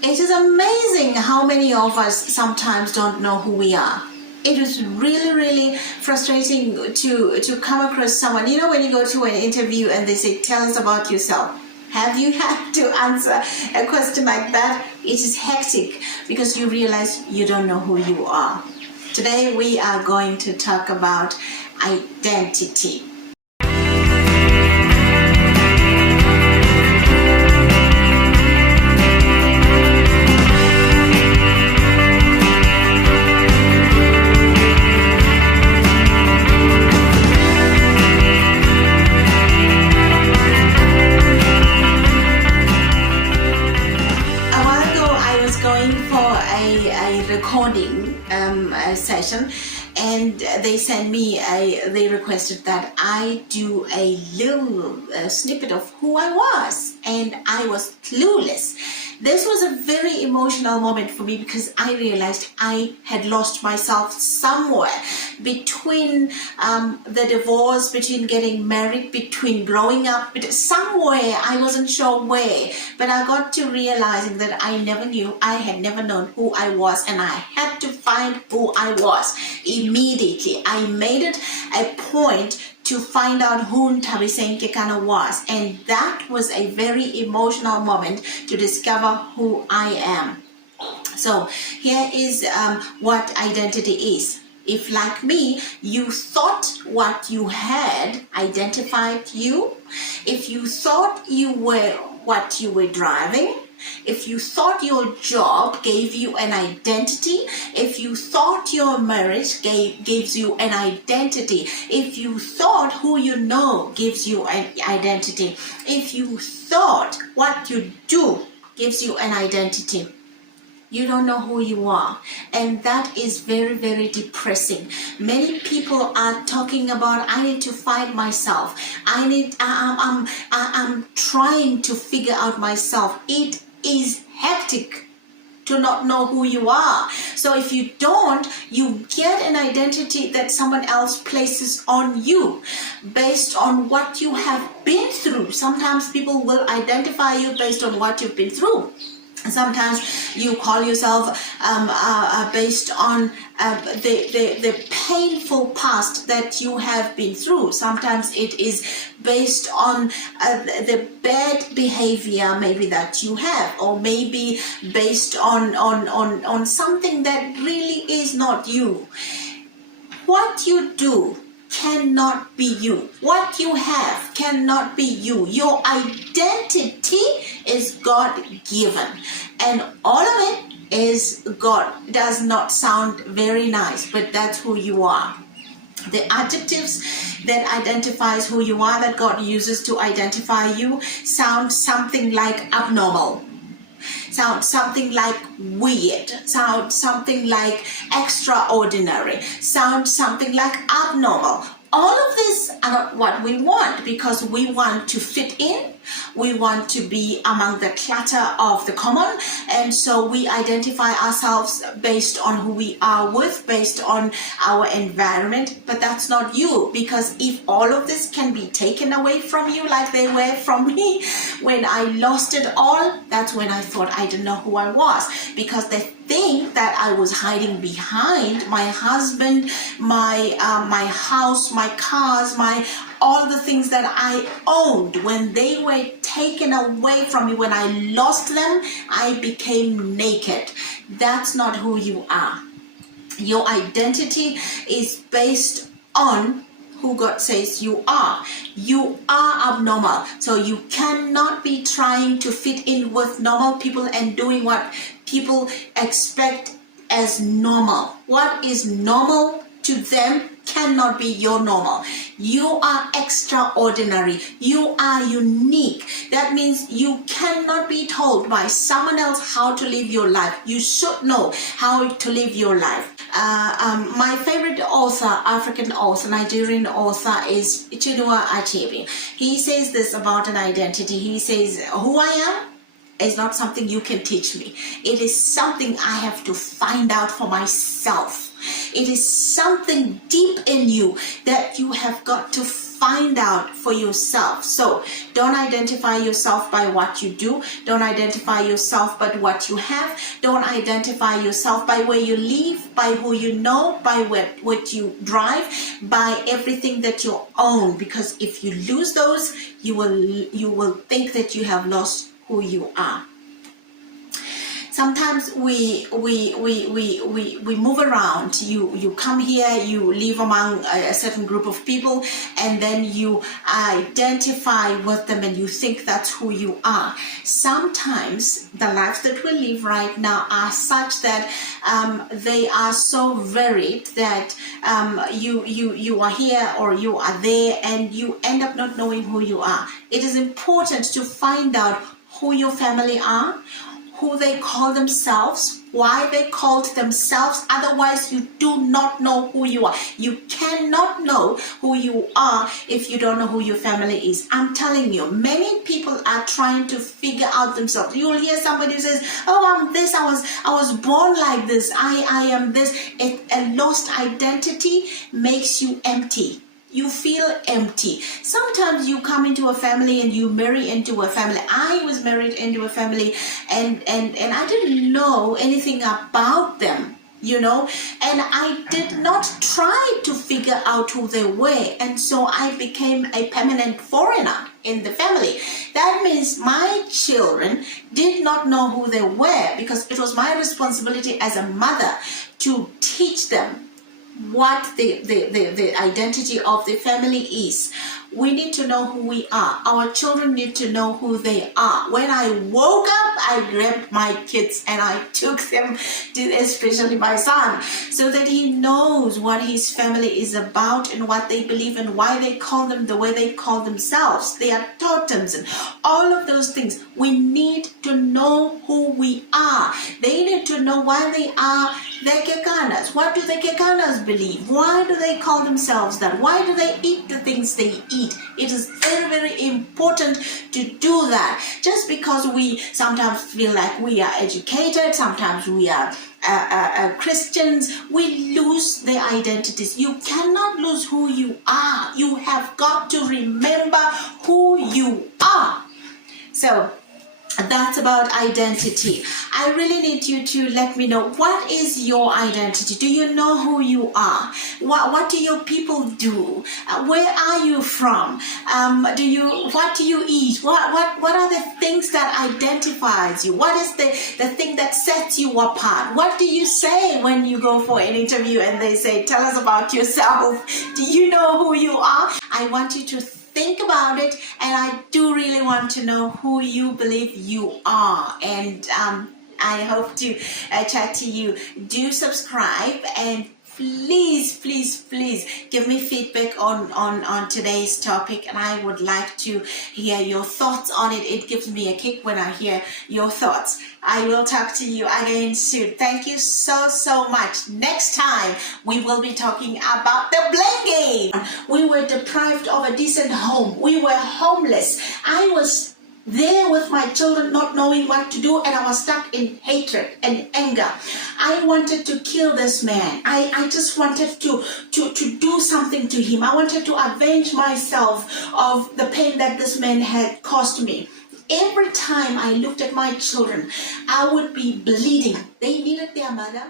It is amazing how many of us sometimes don't know who we are. It was really, really frustrating to come across someone. You know, when you go to an interview and they say, tell us about yourself. Have you had to answer a question like that? It is hectic because you realize you don't know who you are. Today we are going to talk about identity. Recording session, and they requested that I do a little snippet of who I was, and I was clueless. This was a very emotional moment for me because I realized I had lost myself somewhere between the divorce, between getting married, between growing up, but somewhere I wasn't sure where, but I got to realizing that I had never known who I was, and I had to find who I was immediately. I made it a point to find out who Nthabiseng Kekana was, and that was a very emotional moment to discover who I am. So here is what identity is. If, like me, you thought what you had identified you, if you thought you were what you were driving, if you thought your job gave you an identity, if you thought your marriage gives you an identity, if you thought who you know gives you an identity, if you thought what you do gives you an identity, you don't know who you are, and that is very, very depressing. Many people are talking about, I need to find myself. I'm trying to figure out myself. It is hectic to not know who you are. So if you don't, you get an identity that someone else places on you based on what you have been through. Sometimes people will identify you based on what you've been through. Sometimes you call yourself based on the painful past that you have been through. Sometimes it is based on the bad behavior maybe that you have, or maybe based on something that really is not you. What you do cannot be you. What you have cannot be you. Your identity is God-given, and all of it is God. Does not sound very nice, but that's who you are. The adjectives that identifies who you are, that God uses to identify you, sound something like abnormal, sound something like weird, sound something like extraordinary, sound something like abnormal. All of these are not what we want, because we want to fit in. We want to be among the clutter of the common, and so we identify ourselves based on who we are with, based on our environment. But that's not you, because if all of this can be taken away from you like they were from me when I lost it all, that's when I thought I didn't know who I was, because the thing that I was hiding behind, my husband, my house, my cars, all the things that I owned, when they were taken away from me, when I lost them, I became naked. That's not who you are. Your identity is based on who God says you are. You are abnormal, so you cannot be trying to fit in with normal people and doing what people expect as normal. What is normal to them cannot be your normal. You are extraordinary. You are unique. That means you cannot be told by someone else how to live your life. You should know how to live your life. My favorite author, African author, Nigerian author, is Chinua Achebe. He says this about an identity. He says, who I am is not something you can teach me. It is something I have to find out for myself. It is something deep in you that you have got to find out for yourself. So don't identify yourself by what you do. Don't identify yourself by what you have. Don't identify yourself by where you live, by who you know, by what you drive, by everything that you own. Because if you lose those, you will think that you have lost who you are. Sometimes we move around. You come here, you live among a certain group of people, and then you identify with them and you think that's who you are. Sometimes the lives that we live right now are such that they are so varied that you are here or you are there and you end up not knowing who you are. It is important to find out who your family are, who they call themselves, why they called themselves. Otherwise, you do not know who you are. You cannot know who you are if you don't know who your family is. I'm telling you, many people are trying to figure out themselves. You'll hear somebody who says, oh, I'm this, I was born like this, I am this. A lost identity makes you empty. You feel empty. Sometimes you come into a family and you marry into a family. I was married into a family and I didn't know anything about them, and I did not try to figure out who they were, and so I became a permanent foreigner in the family. That means my children did not know who they were, because it was my responsibility as a mother to teach them what the identity of the family is. We need to know who we are. Our children need to know who they are. When I woke up, I grabbed my kids and I took them to, especially my son, so that he knows what his family is about and what they believe and why they call them the way they call themselves. They are totems and all of those things. We need to know who we are. They need to know why they are the Kekanas. What do the Kekanas believe? Why do they call themselves that? Why do they eat the things they eat? It is very, very important to do that. Just because we sometimes feel like we are educated, sometimes we are Christians, we lose their identities. You cannot lose who you are. You have got to remember who you are. So that's about identity. I really need you to let me know, what is your identity? Do you know who you are? What do your people do? Where are you from? What do you eat? What are the things that identifies you? What is the thing that sets you apart? What do you say when you go for an interview and they say, tell us about yourself? Do you know who you are? I want you to think about it, and I do really want to know who you believe you are. And I hope to chat to you. Do subscribe, and please give me feedback on today's topic, and I would like to hear your thoughts on it. It gives me a kick when I hear your thoughts. I will talk to you again soon. Thank you so much. Next time we will be talking about the blame game. We were deprived of a decent home. We were homeless. I was there with my children not knowing what to do, and I was stuck in hatred and anger. I wanted to kill this man. I just wanted to do something to him. I wanted to avenge myself of the pain that this man had caused me. Every time I looked at my children, I would be bleeding. They needed their mother.